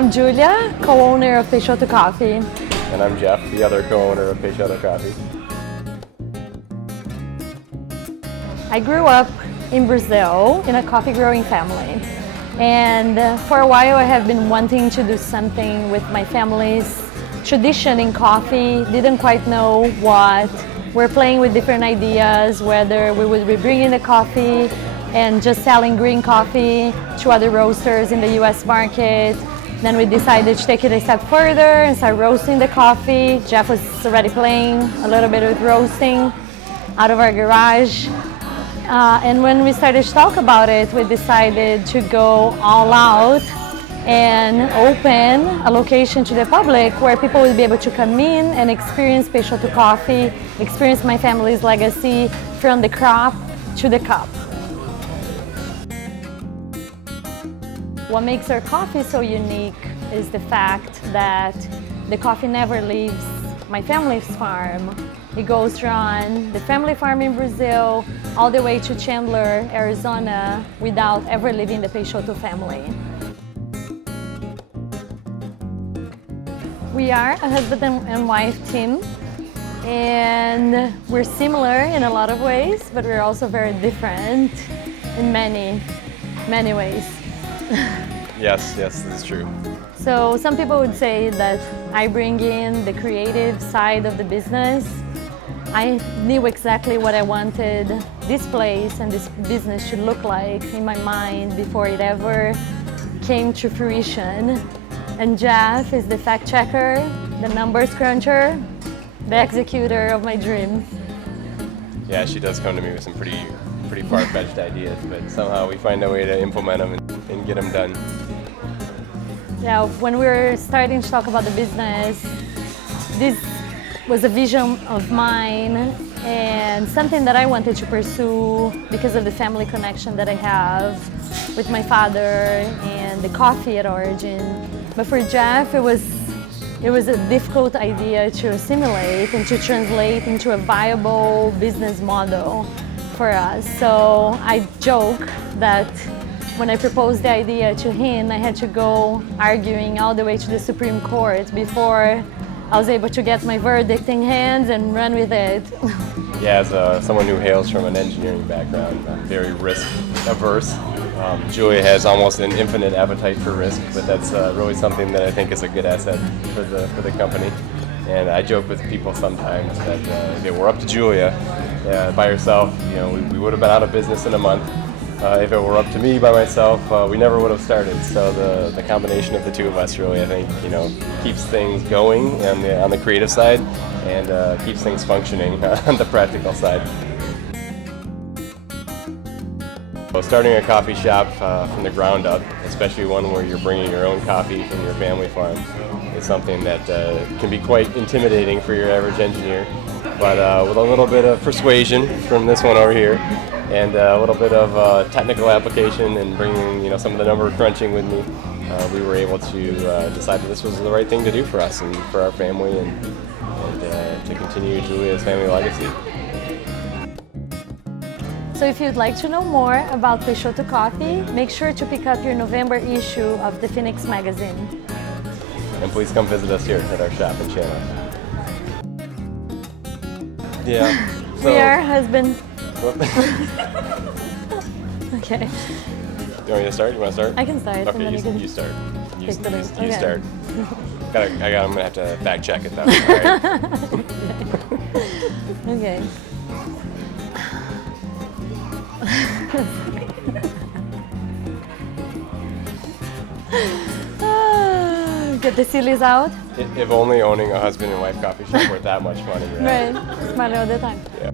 I'm Julia, co-owner of Peixoto Coffee. And I'm Jeff, the other co-owner of Peixoto Coffee. I grew up in Brazil in a coffee growing family. And for a while I have been wanting to do something with my family's tradition in coffee. Didn't quite know what. We're playing with different ideas, whether we would be bringing the coffee and just selling green coffee to other roasters in the US market. Then we decided to take it a step further and start roasting the coffee. Jeff was already playing a little bit with roasting out of our garage. And when we started to talk about it, we decided to go all out and open a location to the public where people would be able to come in and experience Peixoto Coffee, experience my family's legacy from the crop to the cup. What makes our coffee so unique is the fact that the coffee never leaves my family's farm. It goes from the family farm in Brazil all the way to Chandler, Arizona, without ever leaving the Peixoto family. We are a husband and wife team, and we're similar in a lot of ways, but we're also very different in many, many ways. Yes, this is true. So some people would say that I bring in the creative side of the business. I knew exactly what I wanted this place and this business should look like in my mind before it ever came to fruition. And Jeff is the fact checker, the numbers cruncher, the executor of my dreams. Yeah, she does come to me with some pretty far-fetched ideas, but somehow we find a way to implement them and get them done. Yeah, when we were starting to talk about the business, this was a vision of mine and something that I wanted to pursue because of the family connection that I have with my father and the coffee at origin. But for Jeff, it was a difficult idea to assimilate and to translate into a viable business model for us. So I joke that when I proposed the idea to him, I had to go arguing all the way to the Supreme Court before I was able to get my verdict in hands and run with it. Yeah, as someone who hails from an engineering background, I'm very risk averse. Julia has almost an infinite appetite for risk, but that's really something that I think is a good asset for the company. And I joke with people sometimes that if it were up to Julia by herself, we would have been out of business in a month. If it were up to me by myself, we never would have started. So the combination of the two of us really, I think, keeps things going on the creative side and keeps things functioning on the practical side. So starting a coffee shop from the ground up, especially one where you're bringing your own coffee from your family farm, is something that can be quite intimidating for your average engineer. But with a little bit of persuasion from this one over here, and a little bit of technical application and bringing some of the number crunching with me, we were able to decide that this was the right thing to do for us and for our family and to continue Julia's family legacy. So if you'd like to know more about Peixoto Coffee, make sure to pick up your November issue of the Phoenix magazine. And please come visit us here at our shop in Chandler. Yeah. So, we are husband. Okay. You want me to start? You want to start? I can start. Okay, and then you start. You okay. start. I'm gonna have to fact check it though. All right. Okay. Get the sillies out. If only owning a husband and wife coffee shop were that much money, right? Right. Smile all the time. Yeah.